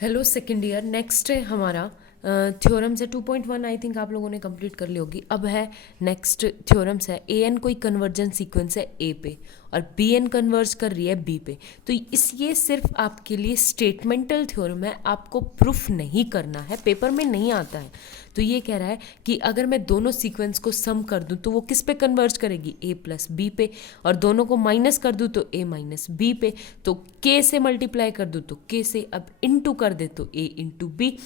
Hello second year. Next है हमारा theorems है 2.1। आई थिंक आप लोगों ने कंप्लीट कर ली होगी। अब है नेक्स्ट थ्योरम्स है ए एन कोई कन्वर्जन सीक्वेंस है ए पे और बी एन कन्वर्ज कर रही है बी पे। तो ये सिर्फ आपके लिए स्टेटमेंटल थ्योरम है, आपको प्रूफ नहीं करना है, पेपर में नहीं आता है। तो ये कह रहा है कि अगर मैं दोनों सीक्वेंस को सम कर दूं तो वो किस पे कन्वर्ज करेगी, ए प्लस बी पे, और दोनों को माइनस कर दूं तो ए माइनस बी पे। तो के से मल्टीप्लाई कर दूं तो के से, अब इनटू कर दे तो ए इंटू बी।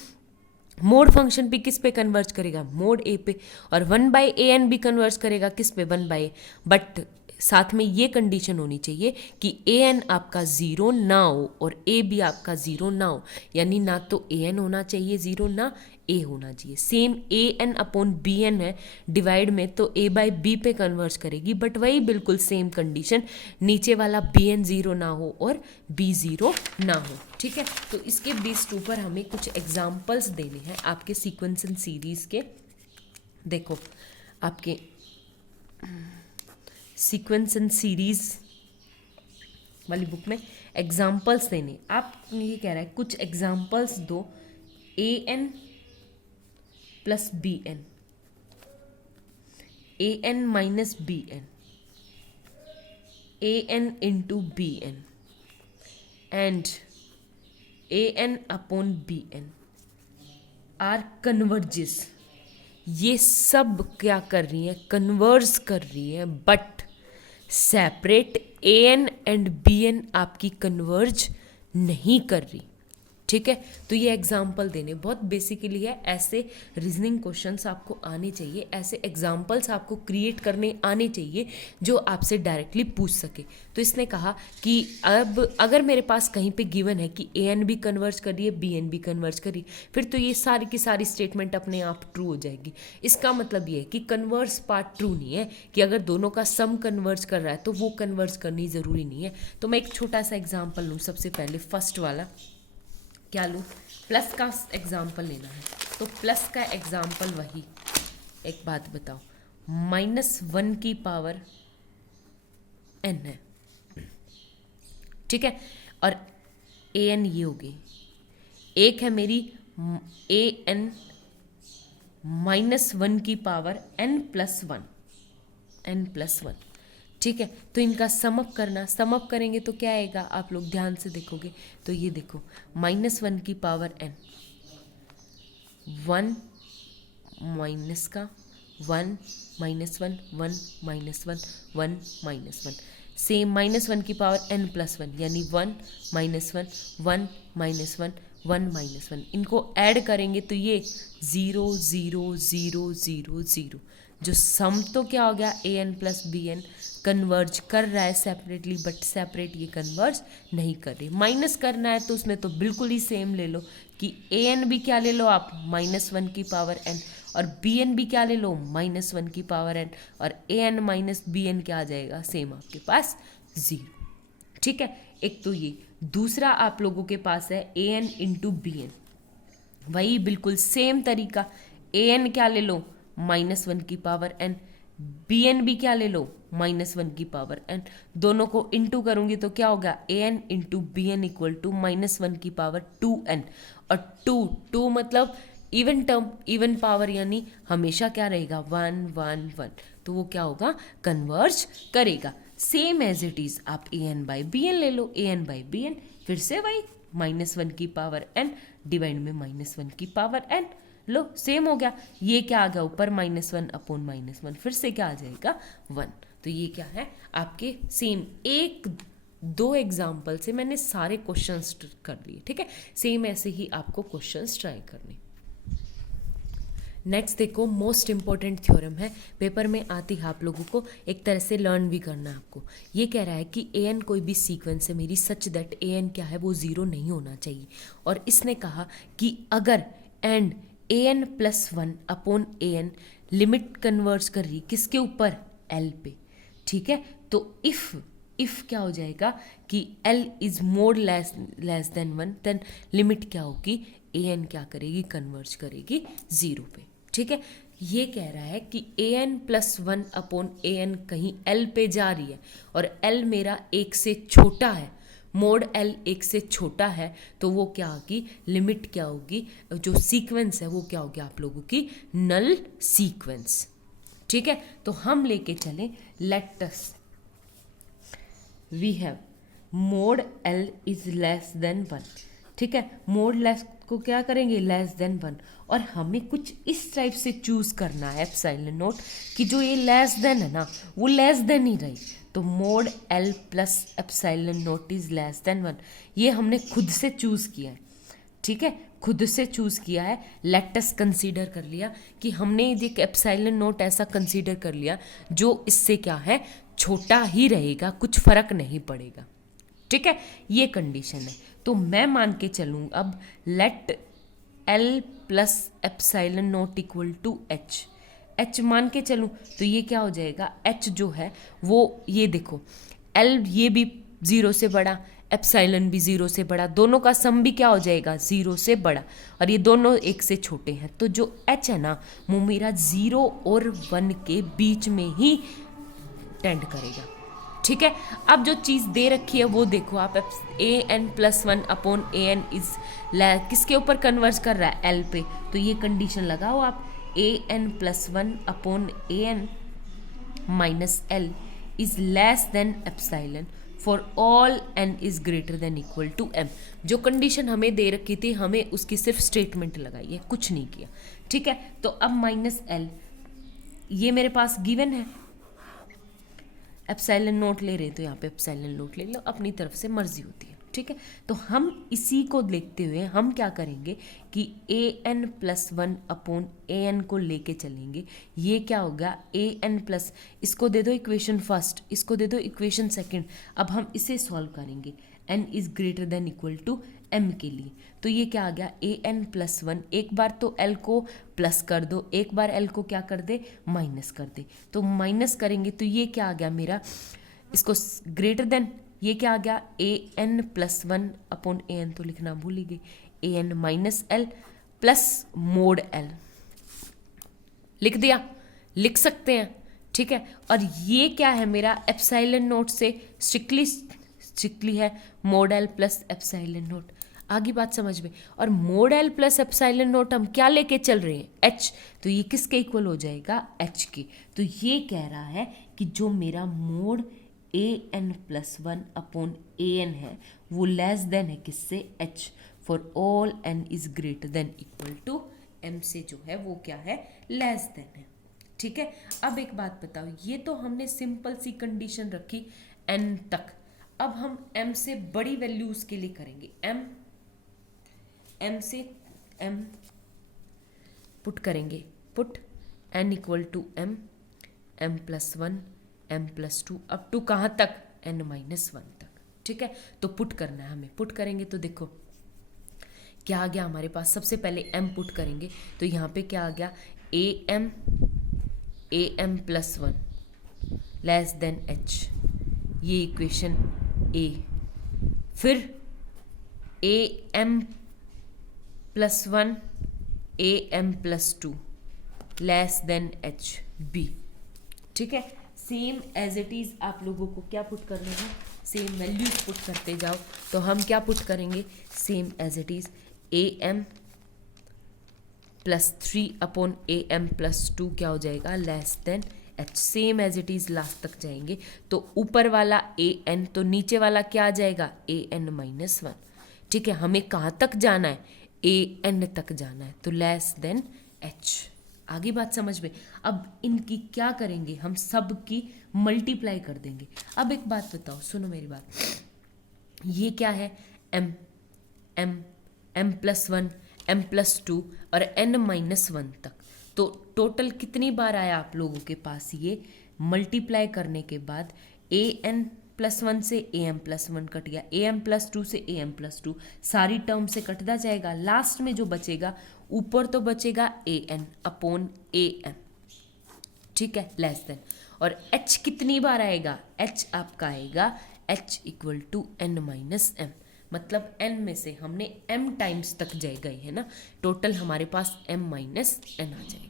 मोड फंक्शन भी किस पे कन्वर्ज करेगा, मोड ए पे। और 1/an भी कन्वर्ज करेगा किस पे, 1/a। बट साथ में ये कंडीशन होनी चाहिए कि ए एन आपका ज़ीरो ना हो और ए भी आपका ज़ीरो ना हो। यानी ना तो ए एन होना चाहिए ज़ीरो, ना ए होना चाहिए। सेम ए एन अपॉन बी एन है डिवाइड में, तो ए बाई बी पे कन्वर्ज करेगी। बट वही बिल्कुल सेम कंडीशन, नीचे वाला बी एन ज़ीरो ना हो और बी ज़ीरो ना हो। ठीक है, तो इसके बेस्ड ऊपर हमें कुछ एग्जाम्पल्स देने हैं आपके सीक्वेंस एंड सीरीज के। देखो, आपके सीक्वेंस एंड सीरीज वाली बुक में एग्जाम्पल्स देने। आप ये कह रहा है कुछ एग्जाम्पल्स दो a N plus b n, a n minus b n, a n into b n and A n upon b n are converges. ये सब क्या कर रही हैं, कन्वर्ज कर रही हैं, but separate A N and B N आपकी कन्वर्ज नहीं कर रही। ठीक है, तो ये एग्जाम्पल देने बहुत बेसिकली है। ऐसे रीजनिंग क्वेश्चंस आपको आने चाहिए, ऐसे एग्जाम्पल्स आपको क्रिएट करने आने चाहिए जो आपसे डायरेक्टली पूछ सके। तो इसने कहा कि अब अगर मेरे पास कहीं पे गिवन है कि ए एन भी कन्वर्ज कर रही है, बी एन भी कन्वर्ज करी, फिर तो ये सारी की सारी स्टेटमेंट अपने आप ट्रू हो जाएगी। इसका मतलब ये है कि कन्वर्स पार्ट ट्रू नहीं है, कि अगर दोनों का सम कन्वर्ज कर रहा है तो वो कन्वर्ज करनी ज़रूरी नहीं है। तो मैं एक छोटा सा एग्जाम्पल लूँ। सबसे पहले फर्स्ट वाला क्या लूँ, प्लस का एग्जाम्पल लेना है। तो प्लस का एग्जाम्पल वही, एक बात बताओ, -1 की पावर n है। ठीक है, और ए एन ये होगी, एक है मेरी ए एन -1 की पावर n+1। ठीक है, तो इनका समअप करना, समअप करेंगे तो क्या आएगा, आप लोग ध्यान से देखोगे तो ये देखो, -1 की पावर n, 1 माइनस का 1 -1 1 -1 1 -1, सेम -1 की पावर n+1 यानी 1 -1 1 -1 1 -1। इनको ऐड करेंगे तो ये 0 0 0 0 0। जो सम तो क्या हो गया, a N plus b n converge कर रहा है सेपरेटली, बट सेपरेट ये कन्वर्ज नहीं कर रही। माइनस करना है तो उसमें तो बिल्कुल ही सेम ले लो कि ए एन भी क्या ले लो आप, -1 की पावर n, और बी एन भी क्या ले लो, -1 की पावर n, और ए एन माइनस बी एन क्या आ जाएगा, सेम आपके पास 0। ठीक है, एक तो ये। दूसरा आप लोगों के पास है ए एन इंटू बी एन, वही बिल्कुल सेम तरीका। ए एन क्या ले लो, -1 की पावर n, बी एन भी क्या ले लो, -1 की पावर n। दोनों को इंटू करूंगी तो क्या होगा, a n into b n equal to -1 की पावर 2n। और टू मतलब इवन टर्म, इवन पावर, यानी हमेशा क्या रहेगा, 1 1 1। तो वो क्या होगा, कन्वर्ज करेगा। सेम एज इट इज आप a N by B N ले लो, A N by B N, फिर से वही -1 की पावर n डिवाइड में -1 की पावर n, लो सेम हो गया। ये क्या आ गया ऊपर, -1 अपॉन -1, फिर से क्या आ जाएगा, 1। तो ये क्या है आपके सेम, एक दो एग्जाम्पल से मैंने सारे क्वेश्चंस कर लिए। ठीक है, सेम ऐसे ही आपको क्वेश्चंस ट्राई करने। नेक्स्ट देखो, मोस्ट इंपॉर्टेंट थ्योरम है, पेपर में आती है, आप लोगों को एक तरह से लर्न भी करना है आपको। ये कह रहा है कि ए एन कोई भी सीक्वेंस है मेरी सच दैट ए एन क्या है, वो 0 नहीं होना चाहिए। और इसने कहा कि अगर and A N plus 1 upon A N limit converge कर रही किसके ऊपर, एल पे। ठीक है, तो इफ क्या हो जाएगा कि L is more less than 1, then limit क्या होगी, ए एन क्या करेगी, कन्वर्ज करेगी 0 पे। ठीक है, ये कह रहा है कि A N plus 1 upon A N कहीं एल पे जा रही है और एल मेरा 1 से छोटा है, मोड एल 1 से छोटा है तो वो क्या होगी, लिमिट क्या होगी, जो सीक्वेंस है वो क्या होगी आप लोगों की, नल सीक्वेंस। ठीक है, तो हम लेके चले, let us we have mod L is less than 1। ठीक है, मोड लेस को क्या करेंगे, लेस देन 1, और हमें कुछ इस टाइप से चूज करना है एप्सिलॉन नोट कि जो ये लेस देन है ना वो लेस देन ही रही। तो mode L plus epsilon note is less than 1, ये हमने खुद से चूज किया है। ठीक है, खुद से चूज किया है, लेट अस कंसीडर कर लिया कि हमने एक एप्सिलॉन नोट ऐसा कंसीडर कर लिया जो इससे क्या है, छोटा ही रहेगा, कुछ फर्क नहीं पड़ेगा। ठीक है, ये कंडीशन है। तो मैं मान के चलूँ अब, let L plus epsilon not equal to H, H मान के चलूँ तो ये क्या हो जाएगा, एच जो है वो ये देखो, एल ये भी 0 से बड़ा, एप्सिलॉन भी 0 से बड़ा, दोनों का सम भी क्या हो जाएगा, 0 से बड़ा, और ये दोनों 1 से छोटे हैं। तो जो एच है ना वो मेरा 0 और 1 के बीच में ही टेंड करेगा। ठीक है, अब जो चीज़ दे रखी है वो देखो आप, a N plus 1 upon A n is किसके ऊपर कन्वर्ज कर रहा है, एल पे। तो ये कंडीशन लगाओ आप, a N plus 1 upon A n minus l is less than epsilon for all N is greater than equal to m. जो कंडीशन हमें दे रखी थी हमें उसकी सिर्फ स्टेटमेंट लगाई है, कुछ नहीं किया। ठीक है, तो अब माइनस एल ये मेरे पास गिवन है, एप्सिलॉन नोट ले रहे हैं तो यहाँ पे एप्सिलॉन नोट ले लो, अपनी तरफ से मर्जी होती है। ठीक है, तो हम इसी को देखते हुए हम क्या करेंगे कि A N plus 1 upon A N को लेके चलेंगे। ये क्या होगा, ए एन प्लस, इसको दे दो इक्वेशन फर्स्ट, इसको दे दो इक्वेशन सेकंड। अब हम इसे सॉल्व करेंगे N is greater than equal to M के लिए। तो ये क्या आ गया, ए एन प्लस 1, एक बार तो एल को प्लस कर दो, एक बार एल को क्या कर दे, माइनस कर दे। तो माइनस करेंगे तो ये क्या आ गया मेरा, इसको ग्रेटर देन, ये क्या आ गया, a N plus 1 upon A n तो लिखना भूल ही गई, a n minus l plus mod l लिख दिया, लिख सकते हैं। ठीक है, और ये क्या है मेरा, एप्सिलॉन नोट से स्ट्रिक्टली है mode L plus epsilon note. आगे बात समझ में। और mode L plus epsilon note हम क्या लेके चल रहे हैं, एच, तो ये किसके इक्वल हो जाएगा, एच के। तो ये कह रहा है कि जो मेरा mod A N plus 1 upon A N है वो लेस देन है किससे, H, for all N is greater than equal to M से जो है वो क्या है, लेस देन है। ठीक है, अब एक बात बताओ, ये तो हमने सिंपल सी कंडीशन रखी एन तक। अब हम एम से बड़ी वैल्यूज के लिए करेंगे, एम से एम पुट करेंगे, put N equal to M, M plus 1, M plus 2, up to कहाँ तक, एन माइनस 1 तक। ठीक है, तो पुट करना है हमें, पुट करेंगे तो देखो क्या आ गया हमारे पास। सबसे पहले एम पुट करेंगे तो यहाँ पे क्या आ गया, A M plus 1 less than H, ये इक्वेशन ए। फिर A M plus 1 A M plus 2 less than H B. ठीक है, सेम एज इट इज आप लोगों को क्या पुट करना है, सेम वैल्यूज पुट करते जाओ। तो हम क्या पुट करेंगे, same as it is, A M plus 3 upon A M plus 2 क्या हो जाएगा, less than H, same as it is last तक जाएंगे। तो ऊपर वाला ए एन तो नीचे वाला क्या आ जाएगा, ए एन माइनस 1। ठीक है, हमें कहाँ तक जाना है, ए एन तक जाना है, तो लेस देन एच। आगे बात समझ में। अब इनकी क्या करेंगे, हम सब की मल्टीप्लाई कर देंगे। अब एक बात बताओ, सुनो मेरी बात, ये क्या है, M M M plus 1 M plus 2 और एन माइनस 1 तक। तो टोटल कितनी बार आया आप लोगों के पास, ये मल्टीप्लाई करने के बाद ए एन प्लस 1 से ए एम प्लस 1 कट गया, ए एम प्लस 2 से ए एम प्लस 2, सारी टर्म से कटता जाएगा। लास्ट में जो बचेगा, ऊपर तो बचेगा ए एन अपॉन ए एम। ठीक है, लेस देन। और एच कितनी बार आएगा, एच आपका आएगा H equal to N minus M, मतलब एन में से हमने एम टाइम्स तक गए है ना, टोटल हमारे पास एम माइनस एन आ जाएगा।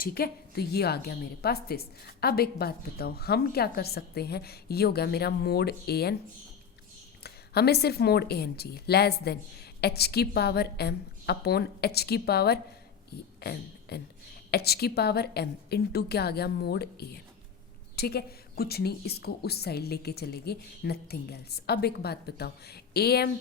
ठीक है, तो ये आ गया मेरे पास दिस। अब एक बात बताओ, हम क्या कर सकते हैं, ये हो गया मेरा मोड ए एन, हमें सिर्फ मोड ए एन चाहिए, लेस देन एच की पावर एम अपॉन एच की पावर एन एन, एच की पावर एम इंटू क्या आ गया मोड ए एन। ठीक है, कुछ नहीं, इसको उस साइड लेके चलेंगे, नथिंग एल्स। अब एक बात बताओ, ए एम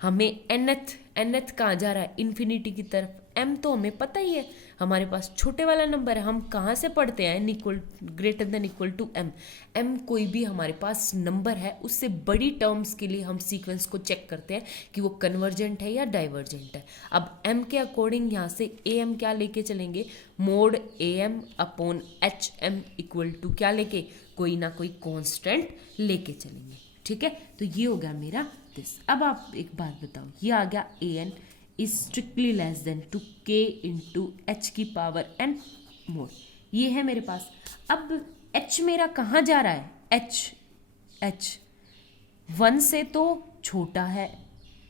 हमें एनथ कहाँ जा रहा है, इन्फिनिटी की तरफ। एम तो हमें पता ही है, हमारे पास छोटे वाला नंबर है, हम कहाँ से पढ़ते हैं N equal greater than equal to M. M कोई भी हमारे पास नंबर है, उससे बड़ी टर्म्स के लिए हम सीक्वेंस को चेक करते हैं कि वो कन्वर्जेंट है या डाइवर्जेंट है। अब एम के अकॉर्डिंग यहाँ से ए एम क्या लेके चलेंगे, mod A M upon H M equal to क्या लेके, कोई ना कोई कॉन्स्टेंट लेके चलेंगे। ठीक है, तो ये हो गया मेरा दिस। अब आप एक बात बताओ, ये आ गया a n is strictly less than to K into H की पावर एन मोड, ये है मेरे पास। अब एच मेरा कहाँ जा रहा है, एच 1 से तो छोटा है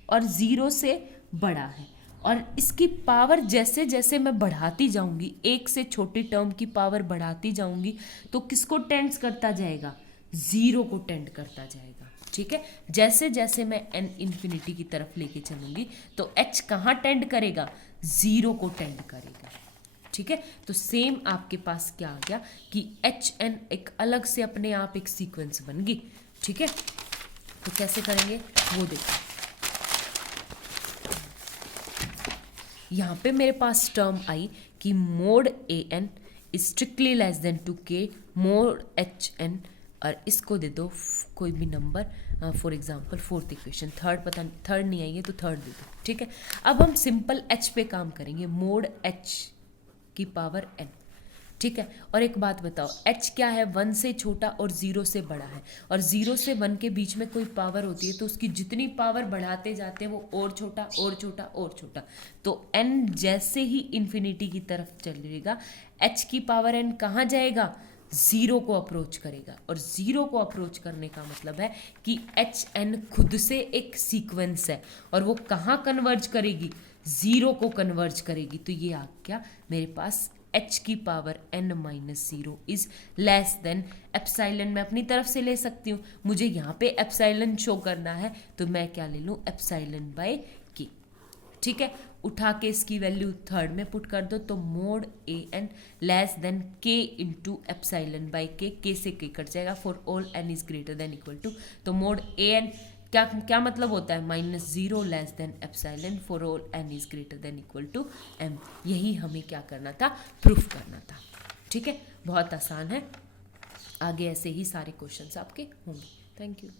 और 0 से बड़ा है, और इसकी पावर जैसे जैसे मैं बढ़ाती जाऊंगी, एक से छोटी टर्म की पावर बढ़ाती जाऊंगी, तो किसको टेंड्स करता जाएगा, 0 को टेंड करता जाएगा। ठीक है, जैसे जैसे मैं एन इन्फिनिटी की तरफ लेके चलूंगी तो एच कहाँ टेंड करेगा, 0 को टेंड करेगा। ठीक है, तो सेम आपके पास क्या आ गया कि एच एन एक अलग से अपने आप एक सीक्वेंस बन गई। ठीक है, तो कैसे करेंगे वो देखो। यहाँ पे मेरे पास टर्म आई कि mod A N strictly less than to K mod H N, और इसको दे दो कोई भी number, for example fourth equation, third नहीं आई है तो थर्ड दे दो। ठीक है, अब हम सिंपल एच पे काम करेंगे, मोड एच की पावर एन। ठीक है, और एक बात बताओ, एच क्या है, 1 से छोटा और 0 से बड़ा है, और 0 से 1 के बीच में कोई पावर होती है तो उसकी जितनी पावर बढ़ाते जाते हैं वो और छोटा और छोटा और छोटा, तो एन जैसे ही इन्फिनिटी की तरफ चलेगा एच की पावर एन कहाँ जाएगा, 0 को अप्रोच करेगा। और 0 को अप्रोच करने का मतलब है कि एच एन खुद से एक सीक्वेंस है और वो कहाँ कन्वर्ज करेगी, 0 को कन्वर्ज करेगी। तो ये आ गया मेरे पास एच की power N minus 0 is less than epsilon. मैं अपनी तरफ से ले सकती हूँ, मुझे यहाँ पे एप्साइलन शो करना है तो मैं क्या ले लूँ, एप्साइलन बाय के। ठीक है, उठा के इसकी वैल्यू थर्ड में पुट कर दो, तो mod A N less than K into epsilon by K से के कट जाएगा, for all N is greater than equal to, तो मोड ए एन क्या मतलब होता है, -0 less than epsilon for all N is greater than equal to M. यही हमें क्या करना था, प्रूफ करना था। ठीक है, बहुत आसान है, आगे ऐसे ही सारे क्वेश्चंस आपके होंगे। Thank you.